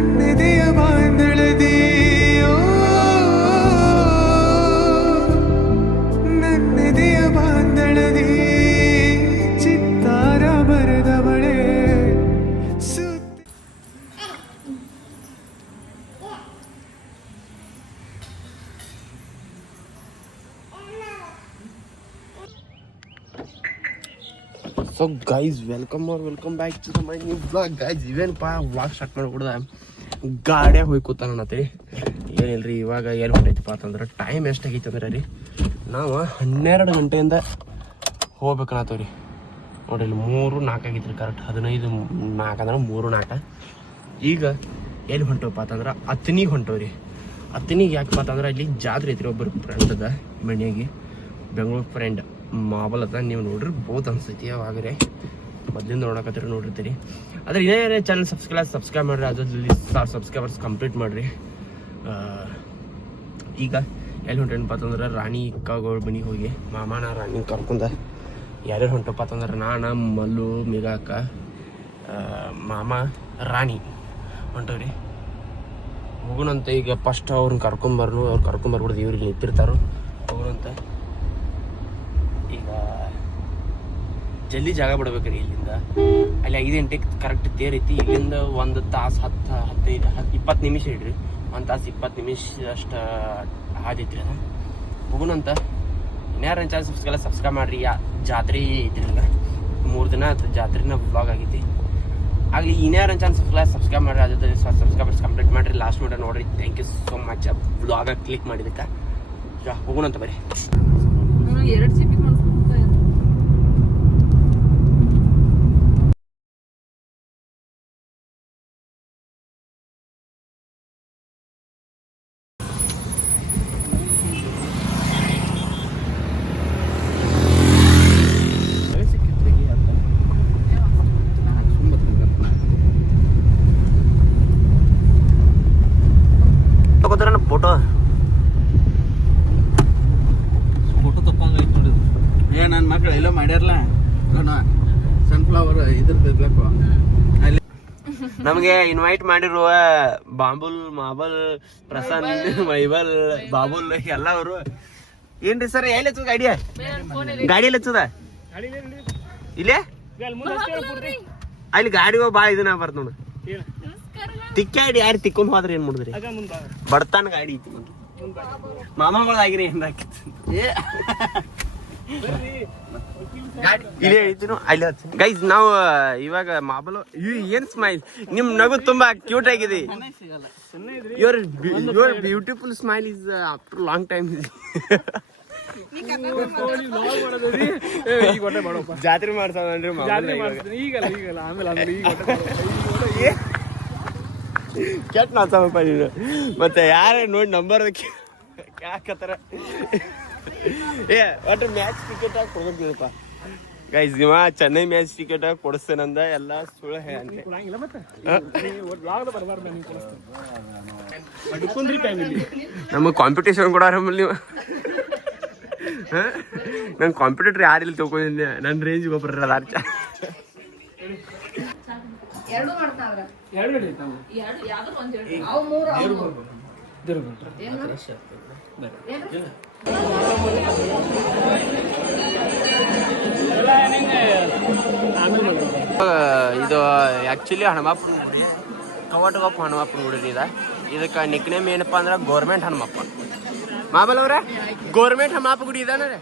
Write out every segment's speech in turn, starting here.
ನನ್ನೆದೆಯ ಬಾಂಧಳದಿ ನನ್ನೆದೆಯ ಬಾಂಧಳದಿ ಚಿತ್ತಾರ ಬರೆದವಳೆ So guys, welcome back to my new vlog guys. ಇವೇನಪ್ಪ ವ್ಲಾಗ್ ಸ್ಟಾರ್ಟ್ ಮಾಡ್ಬಿಡ್ದ ಗಾಡಿಯಾಗ ಹೋಗಿ ಕೂತಾನತ್ತೇಳಿ ಏನಿಲ್ರಿ ಇವಾಗ ಏನು ಹೊಂಟೈತಿಪ್ಪ ಅಂತಂದ್ರೆ ಟೈಮ್ ಎಷ್ಟಾಗೈತೆ ಅಂದ್ರೆ ರೀ ನಾವು 12 ಗಂಟೆಯಿಂದ ಹೋಗ್ಬೇಕನ್ನತ್ತೇವ್ರಿ ನೋಡ್ರಿ ಇಲ್ಲಿ 3:04 ಆಗೈತ್ರಿ ಕರೆಕ್ಟ್ 15:04 ಅಂದ್ರೆ 3:04 ಈಗ ಎಲ್ಲಿ ಹೊಂಟವಪ್ಪ ಅಂತಂದ್ರೆ ಅತ್ತನಿಗೆ ಹೊಂಟವ್ರಿ ಅತ್ತನಿಗೆ ಯಾಕಪ್ಪ ಅಂತಂದ್ರೆ ಇಲ್ಲಿ ಜಾತ್ರೆ ಐತ್ರಿ ಒಬ್ಬರು ಫ್ರೆಂಡ್ ಅದ ಮನೆಯಾಗಿ ಬೆಂಗಳೂರು ಫ್ರೆಂಡ್ ಮಾಬಲ್ ಅದ ನೀವು ನೋಡಿರ್ಬೋದು ಅನ್ಸೈತಿ ಅವಾಗ್ರೆ ಮೊದಲಿಂದ ನೋಡಕತ್ತೀರಿ ನೋಡಿರ್ತೀರಿ ಆದ್ರೆ ಏನೇ ಚಾನಲ್ ಸಬ್ಸ್ಕ್ರೈಬ್ ಮಾಡ್ರಿ ಅದ್ರಲ್ಲಿ 1000 ಸಬ್ಸ್ಕ್ರೈಬರ್ಸ್ ಕಂಪ್ಲೀಟ್ ಮಾಡ್ರಿ ಈಗ ಎಲ್ಲಿ ಹೊಂಟೇನಪ್ಪ ಅಂತಂದ್ರೆ ರಾಣಿ ಇಕ್ಕಗಳ ಮನೆಗೆ ಹೋಗಿ ಮಾಮನ ರಾಣಿ ಕರ್ಕೊಂಡ ಯಾರ್ಯಾರು ಹೊಂಟಪ್ಪ ಅಂತಂದ್ರೆ ನಾನು ಮಲ್ಲು ಮಿಗಾಕ ಮಾಮ ರಾಣಿ ಹೊಂಟವ್ರಿ ಹೋಗೋಣಂತ ಈಗ ಫಸ್ಟ್ ಅವ್ರನ್ನ ಕರ್ಕೊಂಬರ್ಬಿಡ್ದು ಇವ್ರಿಗೆ ನಿಂತಿರ್ತಾರೋ ಹೋಗೋಣಂತ ಈಗ ಜಲ್ದಿ ಜಾಗ ಬಿಡ್ಬೇಕ್ರಿ ಇಲ್ಲಿಂದ ಅಲ್ಲಿ 5 ಗಂಟೆಗೆ ಕರೆಕ್ಟ್ ತೇರೈತಿ ಇಲ್ಲಿಂದ 1 ತಾಸು 20 ನಿಮಿಷ ಇಡ್ರಿ 1 ತಾಸು 20 ನಿಮಿಷ ಅಷ್ಟು ಹಾದೈತ್ರಿ ಅದ ಹೋಗೋಣಂತ ಇನ್ಯಾರು ಚಾನಲ್ ಸಬ್ಸ್ಕ್ರೈಬ್ ಮಾಡ್ರಿ ಜಾತ್ರೆ ಐತ್ರಿ ಈಗ 3 ದಿನ ಜಾತ್ರೆನ ವ್ಲಾಗ್ ಆಗೈತಿ ಆಗಲಿ ಇನ್ಯಾರು ಚಾನಲ್ ಸಬ್ಸ್ಕ್ರೈಬ್ ಮಾಡ್ರಿ ಅದ್ರ ಸಬ್ಸ್ಕ್ರೈಬರ್ಸ್ ಕಂಪ್ಲೀಟ್ ಮಾಡ್ರಿ ಲಾಸ್ಟ್ ನೋಡ ನೋಡ್ರಿ thank you so much vlog click ಮಾಡಿದಕ್ಕೆ ಈಗ ಹೋಗೋಣಂತ ಬರ್ರಿ 2 GB ಫೋಟೋ ತಪ್ಪಂಗೈತೆ ನೋಡಿ ನನ್ನ ಮಕ್ಳು ಎಲ್ಲೋ ಮಾಡ್ಯಾರಲ್ಲ ಸನ್ಫ್ಲವರ್ ಇದ್ರದ್ದು ಅಲ್ಲಿ ನಮಗೆ ಇನ್ವೈಟ್ ಮಾಡಿರುವ ಮಾಬಲ್ ಪ್ರಸನ್ನ ಮೈಬಲ್ ಬಾಬುಲ್ ಎಲ್ಲ ಅವರು ಏನ್ರಿ ಸರ್ ಎಲ್ಲಿ ಹಚ್ಚದ ಗಾಡಿಯಲ್ಲಿ ಹಚ್ಚದ ಇಲ್ಲೇ ಅಲ್ಲಿ ಗಾಡಿ ಭಾಳ ಇದನ್ನ ಬರ್ತ ನೋಡು ತಿಕ್ಕಾಡಿ ಯಾರು ತಿಕ್ಕೊಂಡ್ ಹೋದ್ರೆ ಏನ್ ಮಾಡಿದ್ರಿ ಬಡ್ತಾನ ಗಾಡಿ ಐತಿ ಮಾಮಗಳು ಆಗಿರಿ ಏನ್ ಇಲ್ಲೇ ಐತಿನು ಅಲ್ಲಿ ಗೈಸ್ ನಾವು ಇವಾಗ ಮಾಬಲು ಏನ್ ಸ್ಮೈಲ್ ನಿಮ್ ನಗು ತುಂಬಾ ಕ್ಯೂಟ್ ಆಗಿದೆ your beautiful smile is after long time ಜಾತ್ರೆ ಮಾಡ್ತಾನ್ರಿ ಕೆಟ್ಟ ನಾಚಪ್ಪ ನೀನು ಮತ್ತೆ ಯಾರೇ ನೋಡಿ ನಂಬರ್ ಯಾಕತ್ತಾರ ಒಟ್ಟು ಮ್ಯಾಚ್ ಟಿಕೆಟ್ ಆಗಿ ಕೊಡ್ಬೇಕಪ್ಪ ಗೈಸ್ ಇವ ಚೆನ್ನೈ ಮ್ಯಾಚ್ ಟಿಕೆಟ್ ಆಗಿ ಕೊಡಿಸ್ತೇನಂದ ಎಲ್ಲ ಸುಳ್ಳು ಅಂತೆ ನಮಗೆ ಕಾಂಪಿಟೇಷನ್ ಕೊಡಾರ ನೀವು ನಂಗೆ ಕಾಂಪಿಟೇಟರ್ ಯಾರಿಲ್ಲ ತಗೊಂಡಿದ್ದೆ ನನ್ನ ರೇಂಜ್ ಒಬ್ಬರ ಅರ್ಚ ಇದು ಆ್ಯಕ್ಚುಲಿ ಹನುಮಪ್ಪನ ಗುಡಿ ಕವಟಗೊಪ್ಪ ಹನುಮಪ್ಪನ ಗುಡಿ ಇದೆ ಇದಕ್ಕೆ ನಿಕ್ನೇಮ್ ಏನಪ್ಪ ಅಂದ್ರೆ ಗೌರ್ಮೆಂಟ್ ಹನುಮಪ್ಪ ಮಾಮಲ್ ಅವ್ರೆ ಗೌರ್ಮೆಂಟ್ ಹನುಮಪ್ಪ ಗುಡಿ ಇದಾನ ರೀ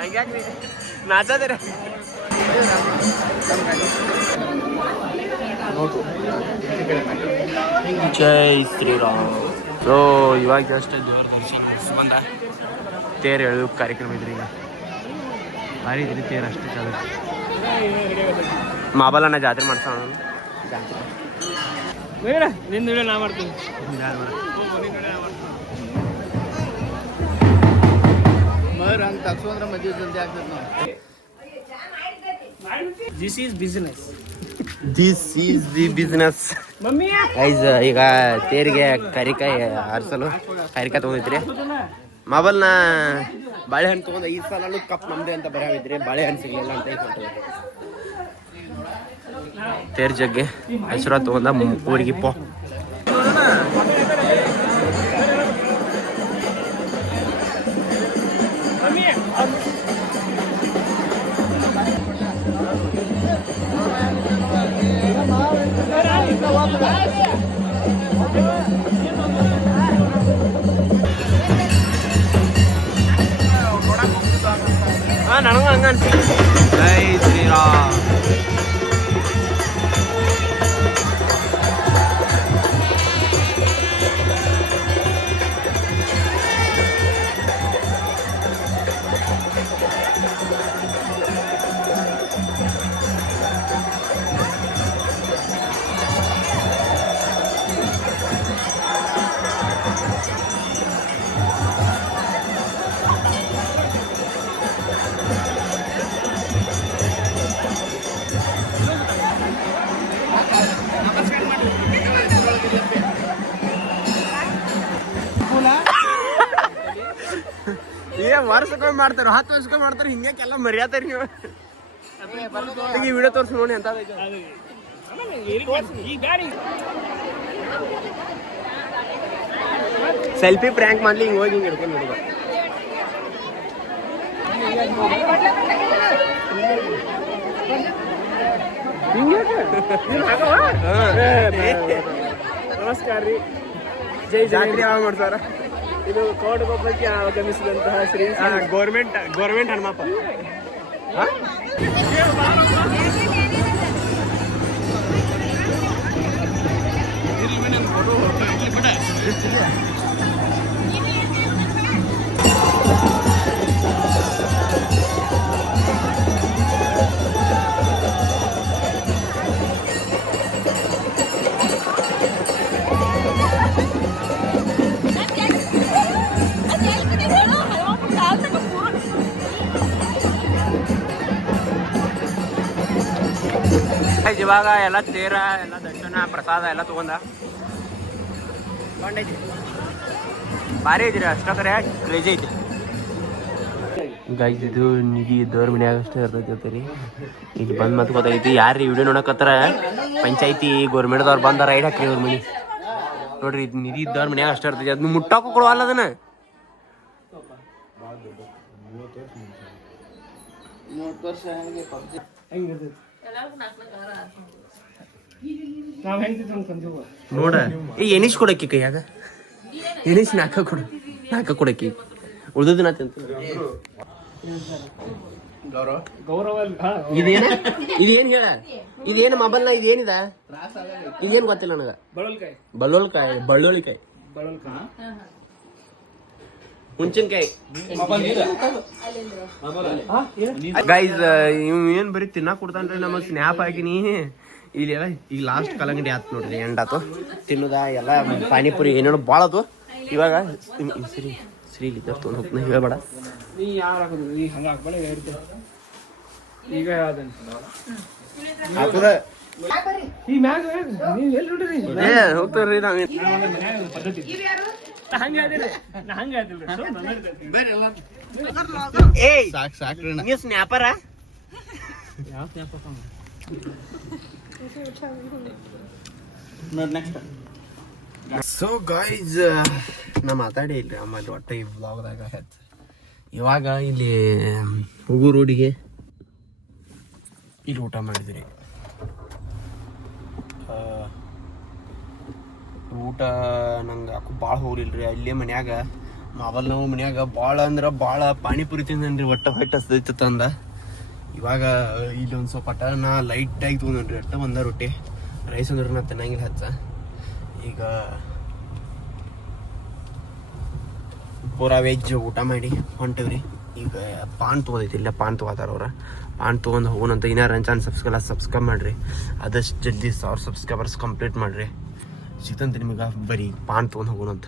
ಹಂಗ್ಯಾಕೆ ನಾಚದ್ರಿ ಜೈ ಶ್ರೀರಾಮ್ ಸೊ ಇವಾಗ ಜಸ್ಟ್ ದೇವ್ರ ದರ್ಶನ ಬಂದ ತೇರು ಎಳೆದು ಕಾರ್ಯಕ್ರಮ ಇದ್ರಿ ಈಗ ಭಾರಿ ಇದ್ರಿ ತೇರು ಅಷ್ಟೇ ಚಲೋ ಮಾಬಲನ್ನ ಜಾತ್ರೆ ಮಾಡ್ಸೋಣ ಜಾತ್ರೆ ನಿಂದ ವಿಡಿಯೋ ನಾ ಮಾಡ್ತೀನಿ ಮರ ಅಂತ ತಕ್ಷಣ ಮದುವೆ ಜಲ್ದಿ ಆಗ್ತದೆ ನಾವು ದಿಸ್ ಈಸ್ ಬಿಸ್ನೆಸ್ ಗೈಸ್ ಈಗ ತೇರಿಗೆ ಕರಿಕಾಯಿ ಹಾರಿಸಲು ಕರಿಕಾಯಿ ತೊಗೊಂಡಿದ್ರಿ ಮಾಬಲ್ನ ಬಾಳೆಹಣ್ಣು ತೊಗೊಂಡು ಈ ಸಲ ಕಪ್ ನಮ್ದೆ ಅಂತ ಬರಾವಿದ್ರಿ ಬಾಳೆಹಣ್ಣು ಸಿಗ್ಲಿಲ್ಲ ಅಂತ ತೇರ್ ಜಗ್ಗೆ ಹೆಸರು ತಗೊಂಡ ಊರಿಗೆ ಪೋ. ನನಗೂ ಹಂಗ ಅನ್ಸಿ. ಜೈ ಶ್ರೀರಾಮ್. ವರ್ಷಕ್ಕೊಮ್ಮೆ ಮಾಡ್ತಾರ, 10 ವರ್ಷಕ್ಕೊಮ್ಮೆ ಮಾಡ್ತಾರ. ಹಿಂಗೆಲ್ಲ ಮರ್ಯಾದಾರಿ ನೀವು. ಈ ವಿಡಿಯೋ ತೋರಿಸಿ ನೋಡಿ ಅಂತ ಸೆಲ್ಫಿ ಪ್ರ್ಯಾಂಕ್ ಮಾಡ್ಲಿ ಹಿಂಗೆ ಹೋಗಿ ಹಿಂಗೆ ಹಿಡ್ಕೊಂಡು ನೋಡುವ. ನಮಸ್ಕಾರ ರೀ. ಜೈ ಜಾತ್ರೆ ಯಾವಾಗ ಮಾಡ್ತಾರ? ಇದು ಕೋಟಗೊಬ್ಬಕ್ಕೆ ಆಗಮಿಸಿದಂತಹ ಶ್ರೀ ಗೌರ್ಮೆಂಟ್ ಹನುಮಪ್ಪ. ಇವಾಗ ಎಲ್ಲ ತೇರ ಎಲ್ಲ ದರ್ಶನ ಪ್ರಸಾದ ಎಲ್ಲ ತಗೊಂಡ ಭಾರಿ ಐತ್ರಿ. ಅಷ್ಟಕ್ಕರೆ ಕ್ರೇಜಿ ಐತಿ ಗೈಸ್. ಇದು ನಿಧಿ ಇದ್ದವ್ರ ಮನ್ಯಾಗ ಅಷ್ಟೇ ಇರ್ತೈತಿ ರೀ. ಇಲ್ಲಿ ಬಂದ್ ಮತ್ತೆ ಗೊತ್ತಾಗೈತಿ ಯಾರು ವಿಡಿಯೋ ನೋಡಕತ್ತಾರ ಪಂಚಾಯತಿ ಗೌರ್ಮೆಂಟ್ದವ್ರು ಬಂದ ರೈಡ್ ಹಾಕ್ರಿ ಅವ್ರ ಮನಿ ನೋಡ್ರಿ. ಇದು ನಿಧಿ ಇದ್ದವ್ರ ಮನ್ಯಾಗ ಅಷ್ಟೇ ಇರ್ತೈತಿ. ಅದನ್ನ ಮುಟ್ಟಾಕು ಕೊಡುವಲ್ಲ ಅದನ್ನ. 30 ವರ್ಷ ಹೆಂಗಿರ್ತೈತಿ ನಾವ್ ಹೆಂಗಿದ್ರು ನೋಡ ಎನಿಸ್ ಕೊಡಕ್ಕಿ ಕೈಯಾಗ ಎನಿಸ್ ನಾಕ ಕೊಡಕ್ಕಿ ಉಳ್ದದ ನಾ ತಿಂತ. ಗೌರವ ಇದೇನ್ ಹೇಳ, ಇದೇನು ಮೊಬೈಲ್ನ ಇದೇನಿದ, ಇದೇನ್ ಗೊತ್ತಿಲ್ಲ ನನಗ. ಬಳ್ಳೋಳಿಕಾಯಿ ಹುಂಚಿನಕಾಯಿ ಗೈಸ್. ಇವ್ ಏನ್ ಬರೀ ತಿನ್ನಾಕ ಕೊಡ್ತಾನ್ರಿ. ನಮಗ್ ಸ್ನ್ಯಾಪ್ ಹಾಕಿನಿ ಇಲ್ಲಿ ಎಲ್ಲ. ಈಗ ಲಾಸ್ಟ್ ಕಲ್ಲಂಗಡಿ ಆತ್ ನೋಡ್ರಿ, ಎಂಡಾತು ತಿನ್ನುದ ಎಲ್ಲ. ಪಾನಿಪುರಿ ಏನೇನೋ ಭಾಳ ಅದು. ಇವಾಗ ಶ್ರೀ ತೊಗೊಂಡು ಹೋಗ್ತಾನೆ ಹೇಳ್ಬೇಡ. ನೀ ಯಾರು ಹಾಕೋದು ಈ ಹಂಗ ಹಾಕ್ಬೇಡ ಈಗ ಹಾಕುದ ಈ ಮ್ಯಾಗ ನೀವು ಎಲ್ಲಿ ನೋಡ್ರಿ ಹೋಗ್ತಾರ್ರಿ ನಾವೇ ಪದ್ಧತಿ ಹಂಗ ನಾ ಹಂಗ ಸಾಕ್ರಿ ನೀವು ಸ್ನ್ಯಾಪರ. ಯಾವ ಸ್ನ್ಯಾಪ ಸೊ ಗಾಯ್ಸ್ ನಾ ಮಾತಾಡಿ ಇಲ್ರಿ ಆಮೇಲೆ ಒಟ್ಟು ಈ ಬ್ಲಾಗ್ದಾಗ ಹೆಚ್ಚು. ಇವಾಗ ಇಲ್ಲಿ ಹೋಗೋ ರೋಡಿಗೆ ಇಲ್ಲಿ ಊಟ ಮಾಡಿದ್ರಿ. ಊಟ ನಂಗೆ ಯಾಕೋ ಭಾಳ ಹೋಗ್ಲಿಲ್ರಿ. ಅಲ್ಲೇ ಮನ್ಯಾಗ ಮಾವಲ್ ನಾವು ಮನ್ಯಾಗ ಭಾಳ ಅಂದ್ರೆ ಭಾಳ ಪಾನಿಪುರಿ ತಿಂದನ್ರಿ. ಹೊಟ್ಟೆ ಹಸ್ದೈತಿ ತಂದ. ಇವಾಗ ಇಲ್ಲಿ ಒಂದು ಸ್ವಲ್ಪ ಅಟ್ಟ ನಾ ಲೈಟಾಗಿ ತೊಗೊಂಡ್ರಿ. ಅಟ್ಟ ಬಂದ ರೊಟ್ಟಿ ರೈಸ್ ಅಂದ್ರೆ ನಾ ತಿನ್ನಂಗಿಲ್ಲ ಹೆಚ್ಚ. ಈಗ ಪೂರಾ ವೆಜ್ ಊಟ ಮಾಡಿ ಹೊಂಟಿವ್ರಿ. ಈಗ ಪಾನ್ ತೊಗೊಂಡೈತಿ, ಇಲ್ಲ ಪಾನ್ ತೊಗೋತಾರ ಅವ್ರ. ಪಾನ್ ತೊಗೊಂಡು ಹೋಗೋಣಂತ. ಇನ್ನಾರು ನನ್ನ ಚಾನಲ್ ಸಬ್ಸ್ಕ್ರೈಬ್ ಮಾಡಿರಿ. ಆದಷ್ಟು ಜಲ್ದಿ 1000 ಸಬ್ಸ್ಕ್ರೈಬರ್ಸ್ ಕಂಪ್ಲೀಟ್ ಮಾಡಿರಿ. ಸಿಗ್ತಂತ ನಿಮಗೆ ಬರೀ ಪಾನ್ ತೊಗೊಂಡು ಹೋಗೋಣಂತ.